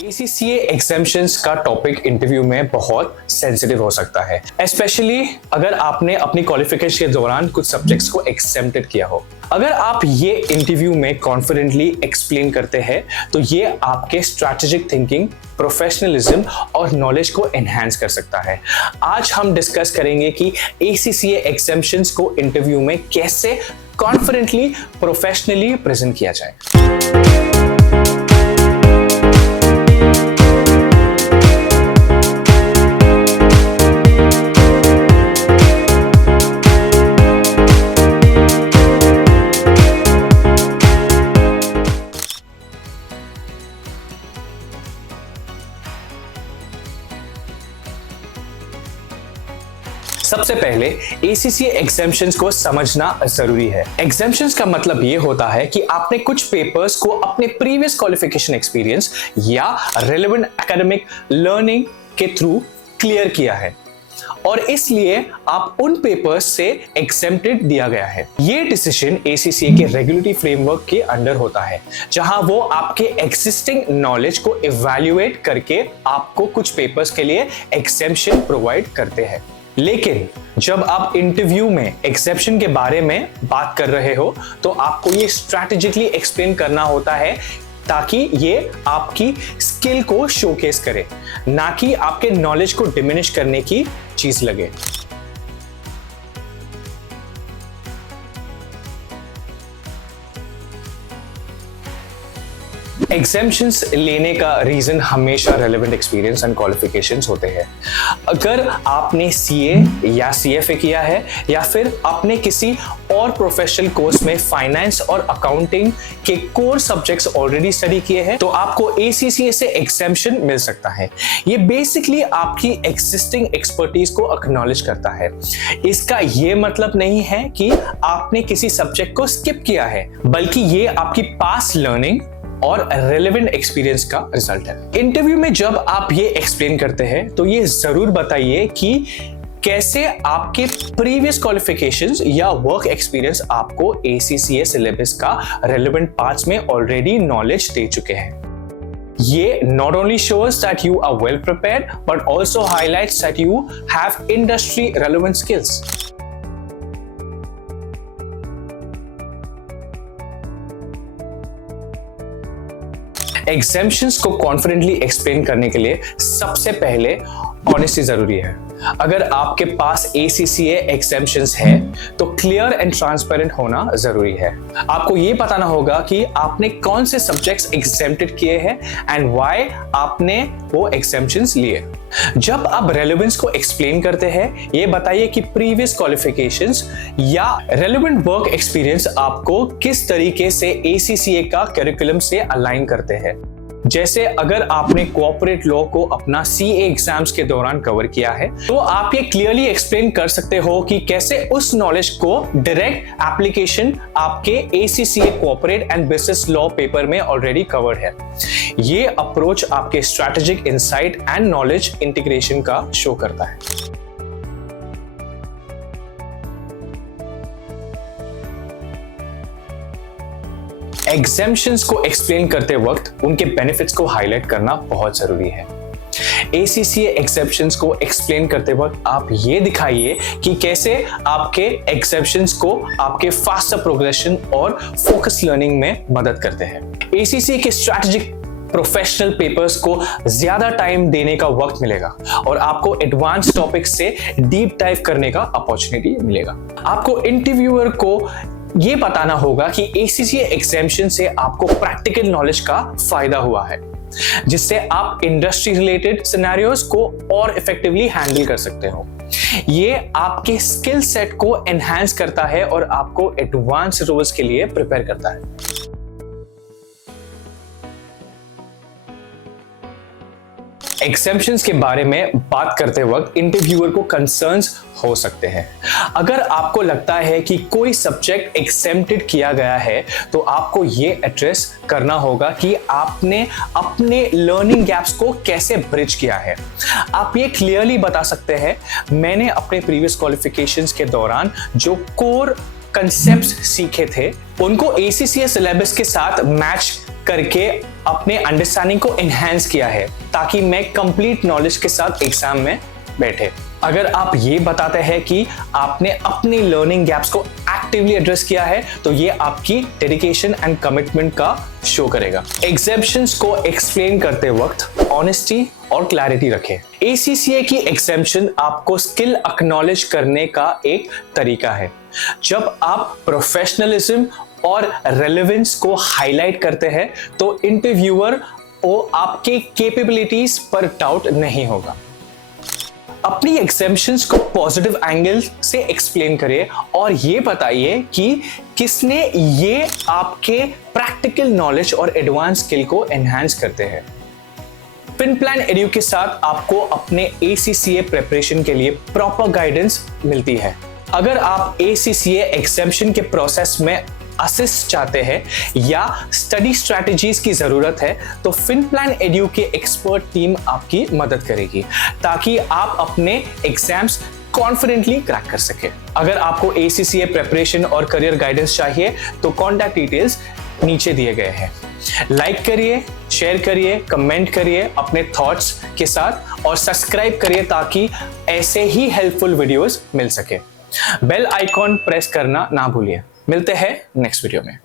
ACCA exemptions का topic interview में बहुत सेंसिटिव हो सकता है, स्पेशली अगर आपने अपनी क्वालिफिकेशन के दौरान कुछ सब्जेक्ट्स को एग्जेम्प्टेड किया हो। अगर आप ये इंटरव्यू में कॉन्फिडेंटली एक्सप्लेन करते हैं तो ये आपके स्ट्रैटेजिक थिंकिंग, प्रोफेशनलिज्म और नॉलेज को एनहांस कर सकता है। आज हम डिस्कस करेंगे कि ACCA एग्जाम्शंस को इंटरव्यू में कैसे कॉन्फिडेंटली, प्रोफेशनली प्रेजेंट किया जाए। सबसे पहले ACCA एग्जाम्शंस को समझना जरूरी है। एग्जाम्शंस का मतलब ये होता है कि आपने कुछ पेपर्स को अपने प्रीवियस क्वालिफिकेशन एक्सपीरियंस या रेलेवेंट एकेडमिक लर्निंग के थ्रू क्लियर किया है और इसलिए आप उन पेपर्स से एग्जेम्प्टेड दिया गया है। ये डिसीजन ACCA के रेगुलेटरी फ्रेमवर्क के अंडर होता है, जहां वो आपके एग्जिस्टिंग नॉलेज को इवैल्यूएट करके आपको कुछ पेपर्स के लिए एग्जेम्पशन प्रोवाइड करते हैं। लेकिन जब आप इंटरव्यू में एक्सेप्शन के बारे में बात कर रहे हो तो आपको ये स्ट्रैटेजिकली एक्सप्लेन करना होता है ताकि ये आपकी स्किल को शोकेस करे, ना कि आपके नॉलेज को डिमिनिश करने की चीज लगे। एग्जेम्पशंस लेने का रीजन हमेशा रेलेवेंट एक्सपीरियंस एंड क्वालिफिकेशंस होते हैं। अगर आपने CA या CFA किया है या फिर आपने किसी और प्रोफेशनल कोर्स में फाइनेंस और अकाउंटिंग के कोर सब्जेक्ट्स ऑलरेडी स्टडी किए हैं तो आपको ACCA से एग्जेम्पशन मिल सकता है। ये बेसिकली आपकी एग्जिस्टिंग एक्सपर्टीज को एक्नॉलेज करता है। इसका ये मतलब नहीं है कि आपने किसी सब्जेक्ट को स्किप किया है, बल्कि ये आपकी पास्ट लर्निंग और रेलेवेंट एक्सपीरियंस का रिजल्ट है। इंटरव्यू में जब आप ये एक्सप्लेन करते हैं तो ये जरूर बताइए कि कैसे आपके प्रीवियस क्वालिफिकेशंस या वर्क एक्सपीरियंस आपको ACCA सिलेबस का रेलेवेंट पार्ट्स में ऑलरेडी नॉलेज दे चुके हैं। ये not only shows that you are well prepared but also highlights that you have industry relevant skills. Exemptions को कॉन्फिडेंटली एक्सप्लेन करने के लिए सबसे पहले ऑनेस्टी जरूरी है। अगर आपके पास ACCA एग्जेम्पशंस है तो क्लियर एंड ट्रांसपेरेंट होना जरूरी है। आपको ये बताना होगा कि आपने कौन से सब्जेक्ट्स एग्जेम्प्टेड किए हैं एंड व्हाई आपने वो एग्जेम्पशंस लिए। जब आप रेलेवेंस को एक्सप्लेन करते हैं, ये बताइए कि प्रीवियस क्वालिफिकेशंस या रेलेवेंट वर्क एक्सपीरियंस आपको किस तरीके से ACCA का करिकुलम से अलाइन करते हैं। जैसे अगर आपने कॉर्पोरेट लॉ को अपना CA एग्जाम्स के दौरान कवर किया है तो आप ये क्लियरली एक्सप्लेन कर सकते हो कि कैसे उस नॉलेज को डायरेक्ट एप्लीकेशन आपके ACCA corporate and business law paper में ऑलरेडी कवर्ड है। ये अप्रोच आपके strategic insight and knowledge integration का शो करता है। एग्जेम्पशंस को एक्सप्लेन करते वक्त उनके बेनिफिट्स को हाईलाइट करना बहुत जरूरी है। ACCA एग्जेम्पशंस को एक्सप्लेन करते वक्त आप ये दिखाइए कि कैसे आपके एग्जेम्पशंस को आपके फास्टर प्रोग्रेशन और फोकस लर्निंग में मदद करते हैं। ACCA के स्ट्रैटेजिक प्रोफेशनल पेपर्स को ज्यादा टाइम देने का वक्त मिलेगा और आपको एडवांस टॉपिक से डीप डाइव करने का अपॉर्चुनिटी मिलेगा। आपको इंटरव्यूअर को ये बताना होगा कि ACCA एग्जेम्पशन से आपको प्रैक्टिकल नॉलेज का फायदा हुआ है, जिससे आप इंडस्ट्री रिलेटेड सिनेरियोस को और इफेक्टिवली हैंडल कर सकते हो। ये आपके स्किल सेट को एनहांस करता है और आपको एडवांस रोल्स के लिए प्रिपेयर करता है। एग्जेम्पशंस के बारे में बात करते वक्त इंटरव्यूअर को कंसर्न्स हो सकते हैं। अगर आपको लगता है कि कोई सब्जेक्ट एग्जेम्प्टेड किया गया है तो आपको ये एड्रेस करना होगा कि आपने अपने लर्निंग गैप्स को कैसे ब्रिज किया है। आप ये क्लियरली बता सकते हैं, मैंने अपने प्रीवियस क्वालिफिकेशंस के दौरान जो कोर कंसेप्ट्स सीखे थे उनको ACCA सिलेबस के साथ मैच करके अपने अंडरस्टैंडिंग को एनहांस किया है ताकि मैं कंप्लीट नॉलेज के साथ एग्जाम में बैठे। अगर आप ये बताते हैं कि आपने अपनी लर्निंग गैप्स को एक्टिवली एड्रेस किया है तो ये आपकी डेडिकेशन एंड कमिटमेंट का शो करेगा। एग्जेम्पशंस को एक्सप्लेन करते वक्त ऑनेस्टी और क्लैरिटी रखें। ACCA की एग्जेम्पशन आपको स्किल एक्नॉलेज करने का एक तरीका है। जब आप प्रोफेशनलिज्म और रेलेवेंस को हाईलाइट करते हैं तो इंटरव्यूअर को आपके कैपेबिलिटीज पर डाउट नहीं होगा। अपनी एग्जेम्पशंस को पॉजिटिव एंगल से एक्सप्लेन करिए और ये बताइए कि किसने ये आपके प्रैक्टिकल नॉलेज और एडवांस स्किल को एनहांस करते हैं। फिनप्लान एडू के साथ आपको अपने ACCA प्रिपरेशन के लिए प्रॉपर गाइडेंस मिलती है। अगर आप ACCA एग्जामिनेशन के प्रोसेस में असिस्ट चाहते हैं या स्टडी स्ट्रैटेजीज की जरूरत है तो फिनप्लान एडू के एक्सपर्ट टीम आपकी मदद करेगी ताकि आप अपने एग्जाम्स कॉन्फिडेंटली क्रैक कर सके। अगर आपको ACCA प्रिपरेशन और करियर गाइडेंस चाहिए तो कॉन्टैक्ट डिटेल्स नीचे दिए गए हैं। लाइक करिए, शेयर करिए, कमेंट करिए अपने थॉट्स के साथ और सब्सक्राइब करिए ताकि ऐसे ही हेल्पफुल वीडियोस मिल सके। बेल आइकॉन प्रेस करना ना भूलिए। मिलते हैं नेक्स्ट वीडियो में।